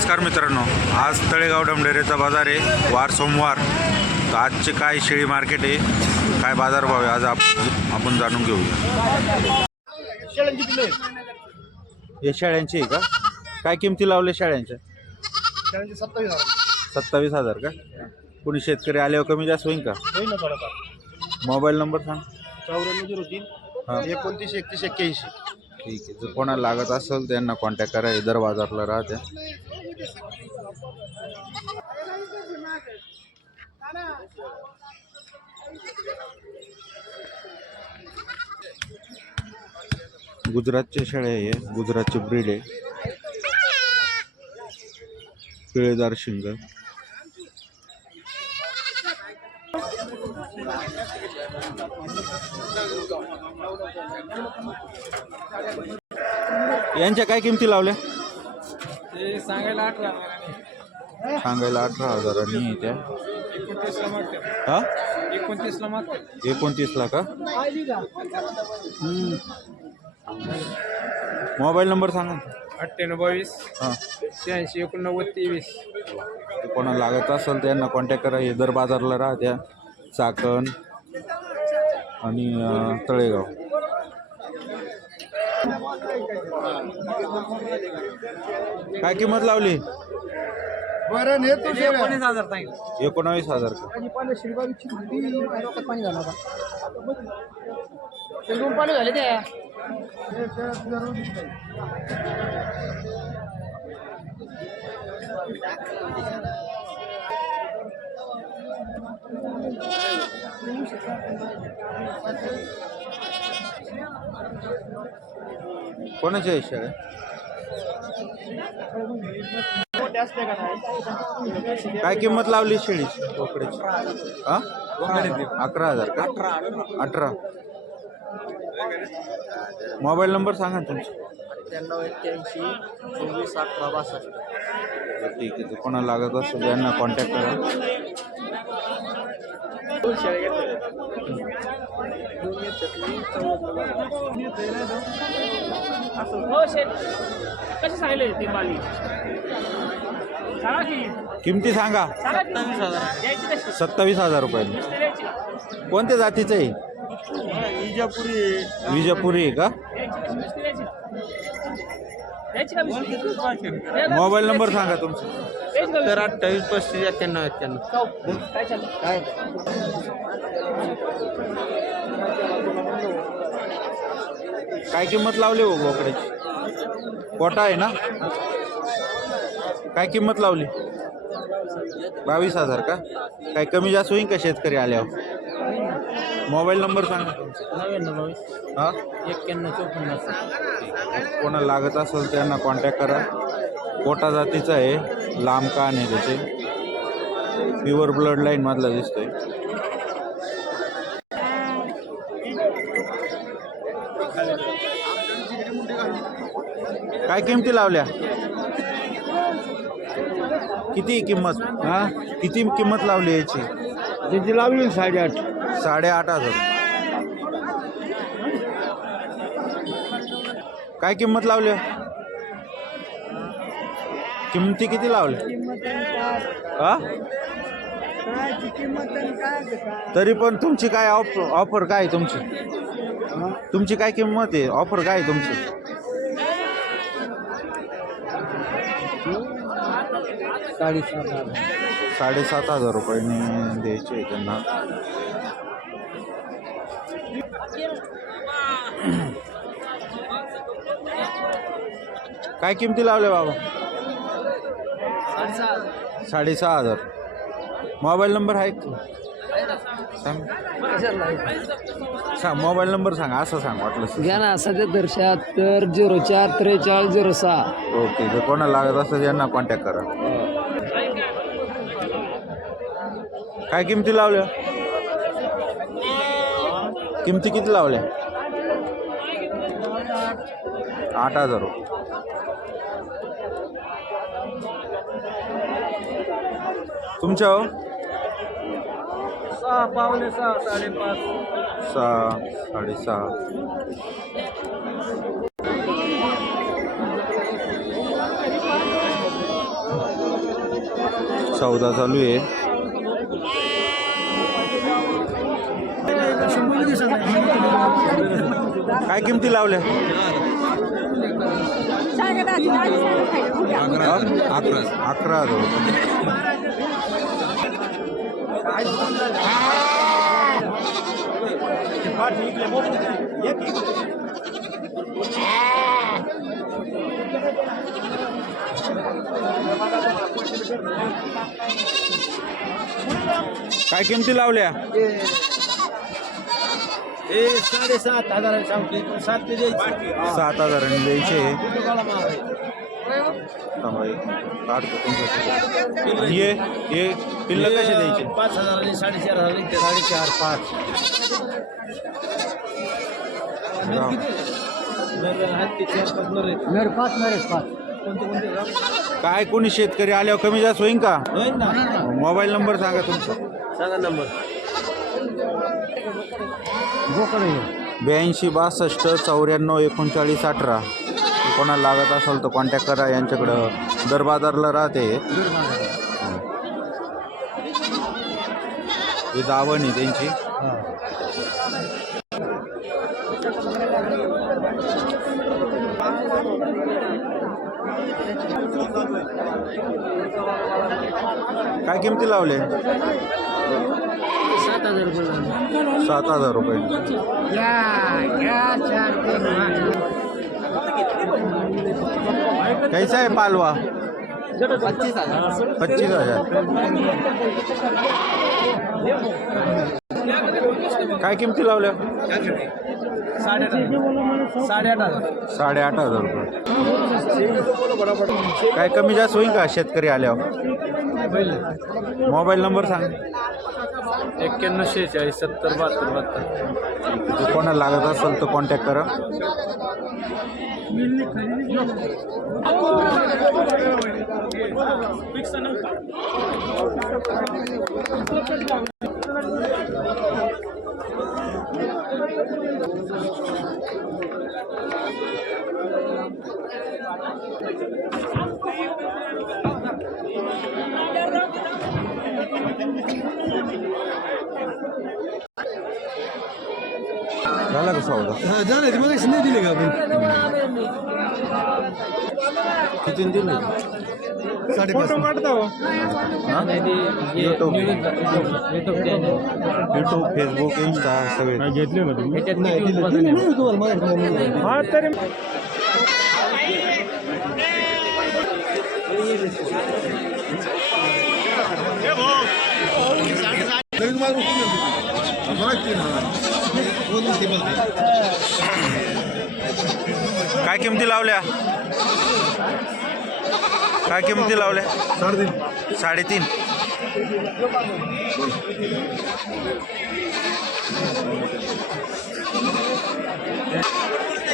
नमस्कार मित्रांनो. आज तळेगाव डमडेरेचा बाजार आहे. वार सोमवार. तर आजचे काय शेळी मार्केट आहे? काय बाजारभाव आहे? आज आप आपण जाणून घेऊया हे शेळ्यांची आहे का? काय किमती लावले शेळ्यांच्या? सत्तावीस हजार सत्तावीस हजार का? कोणी शेतकरी आल्यावर कमी जास्त होईल का? मोबाईल नंबर सांग. चौऱ्याण्णव झिरो तीन. एकोणतीस एकतीस एक्क्याऐंशी. ठीक आहे. जर कोणाला लागत असेल त्यांना कॉन्टॅक्ट करा. इधर बाजारला राहते. गुजरातचे शेळे आहे गुजरातचे ब्रीड आहे. पिळेदार शिंग यांच्या काय किमती लावल्या? ते सांगायला अठरा सांगायला अठरा हजारांनी त्या. एकोणतीसला मागते. हा? एकोणतीसला मागते. एकोणतीसला का? मोबाईल नंबर सांगा. अठ्ठ्याण्णव बावीस. हां. शहाऐंशी एकोणनव्वद तेवीस. कोणाला लागत असेल त्यांना कॉन्टॅक्ट करा. हे दर बाजारला राहत्या. चाकण आणि अं, तळेगाव. काय किंमत लावली? बरं ने तू एकोणीस हजार सांगितलं एकोणावीस हजार का? पाणी झालं पाणी ते. असते का नाही काय किंमत लावली शेळीची? बोकड्याची. हा अकरा हजार का? अठरा. मोबाईल नंबर सांगा तुमचा. अठ्ठ्याण्णव एक्क्याऐंशी चोवीस अठरा बासष्ट. ठीक आहे कोणाला लागत असेल त्यांना कॉन्टॅक्ट करा दोन शेळ्या घेतल्या दोन घेतल्यातली हो शेठ. कशी सांगितले ती बाली सांगा की. किमती सांगा. सांगा की. द्यायची कशी? सत्तावीस हजार रुपयाला नुसती द्यायची. कोणत्या जातीचं आहे? विजापुरी विजापुरी आहे का? द्यायची कशी? नुसती द्यायची द्यायची का नुसती? द्या ना. मोबाईल नंबर सांगा तुमचा. तर अठ्ठावीस पस्तीस एक्क्याण्णव एक्क्याण्णव. नुसती? काय चाललं? काय? काय किंमत लावली हो बोकड्याची? कोटा आहे ना? काय किंमत लावली? बावीस हजार का? काय कमी जास्त होईल का शेतकरी आल्यावर? मोबाईल नंबर सांगा. तुमचा नव्याण्णव बावीस. हा? एक्क्याण्णव चौपन्न कोणाला लागत असेल त्यांना कॉन्टॅक्ट करा. कोटा जातीचा आहे. लांब कान आहे त्याचे. प्युअर ब्लड लाईन मधला दिसतोय. काय किमती लावल्या? किती किंमत? हा? किती किंमत लावली याची? त्याची लावली साडेआठ. साडेआठ हजार. काय किंमत लावली? किमती किती लावल्या हा? तरी पण तुमची काय ऑफर ऑफर काय आहे तुमची? तुमची काय किंमत आहे? ऑफर काय आहे तुमची? साडेसात हजार. साडेसात हजार रुपयाने द्यायचे त्यांना. काय किमती लावल्या बाबा? साडेसहा हजार. मोबाईल नंबर आहे? सांग. सांग मोबाईल नंबर सांग असं सांग वाटलं घ्या ना सत्याहत्तर शहात्तर झिरो चार त्रेचाळीस झिरो सहा. ओके जर कोणाला लागत असेल यांना कॉन्टॅक्ट करा. काय किमती लावल्या? किमती किती लावल्या? आठ हजार. तुमच्या हो? सहा पावणे सहा साडेपाच. सहा साडेसहा. सौदा चालू आहे. काय किमती लावल्या? अकरा अकरा काय किमती लावल्या? हे साडेसात हजार सांगते सात ते सात हजारांनी द्यायचे. तुम्हाला माग आहे. थांबा एक काढतो तुमच्यासाठी. आणि हे हे पिल्ल कसे द्यायचे? पाच हजार आणि साडेचार हजार साडेचार पाच. नर पाच पाच कोणते कोणते? काय कोणी शेतकरी आल्यावर कमी जास्त होईन का? होईल ना. मोबाईल नंबर सांगा तुमचा. सांगा नंबर. ब्याऐंशी बासष्ट चौऱ्याण्णव एकोणचाळीस अठरा. कोणाला लागत असेल तर कॉन्टॅक्ट करा यांच्याकडं. दर बाजारला राहते. ही दावण आहे त्यांची. काय किमती लावले? सात हजार रुपये सात हजार रुपये. या या कैसा आहे पालवा? पच्चीस हजार. पच्चीस हजार. काय किमती लावल्या? साडेआठ हजार साडेआठ हजार रुपये. काय कमी जास्त होईल का शेतकरी आल्यावर? मोबाईल नंबर सांग. एक्क्याण्णव शेहेचाळीस सत्तर बहात्तर बहात्तर. जर कोणाला लागत असेल तर कॉन्टॅक्ट करा. का सौदा हा झालं मग नाही दिले का आपण? किती दिले? साडेपाच. युट्यूब युट्यूब फेसबुक इंस्टा सगळे. नाही दिले. दिले नाही तुम्हाला माझ्याकडे काय किमती लावल्या? काय किमती लावल्या? साडेतीन.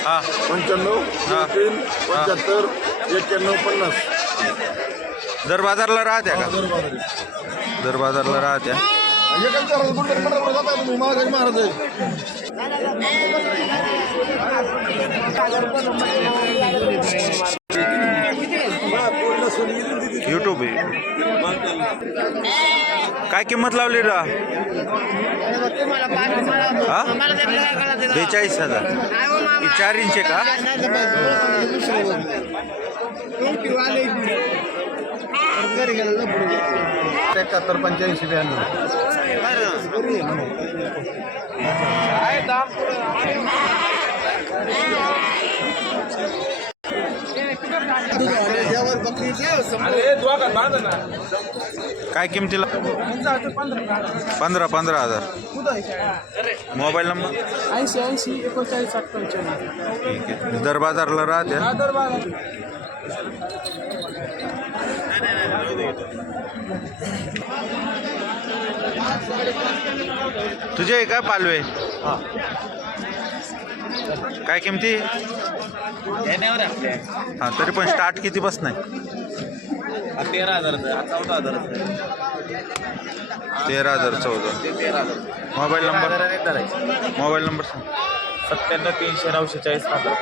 हा. पंच्याण्णव हा. तीन पंच्याहत्तर एक्क्याण्णव पन्नास. दर बाजारला राहत्या का? दर बाजारला राहत्या. एकच चार गुंडर पंढरपूर जाता तुम्ही महाराज महाराज आहे. युट्यूब आहे काय किंमत लावली रा? बेचाळीस हजार. चार इंचे का? एकाहत्तर पंच्याऐंशी ब्याण्णव. काय किमतीला? पंधरा पंधरा हजार. Mobile number? ऐंशी ऐंशी एकोणचाळीस अठ्ठावीस ठीक आहे. दर बाजारला राहत्या तुझे आहे का पालवे? काय किमती? हा तरी पण स्टार्ट किती बस नाही तेरा हजार चौदा हजार तेरा हजार चौदा. हजार मोबाईल नंबर? मोबाईल नंबर सांग. सत्त्याण्णव तीनशे नऊशे चाळीस पंधरा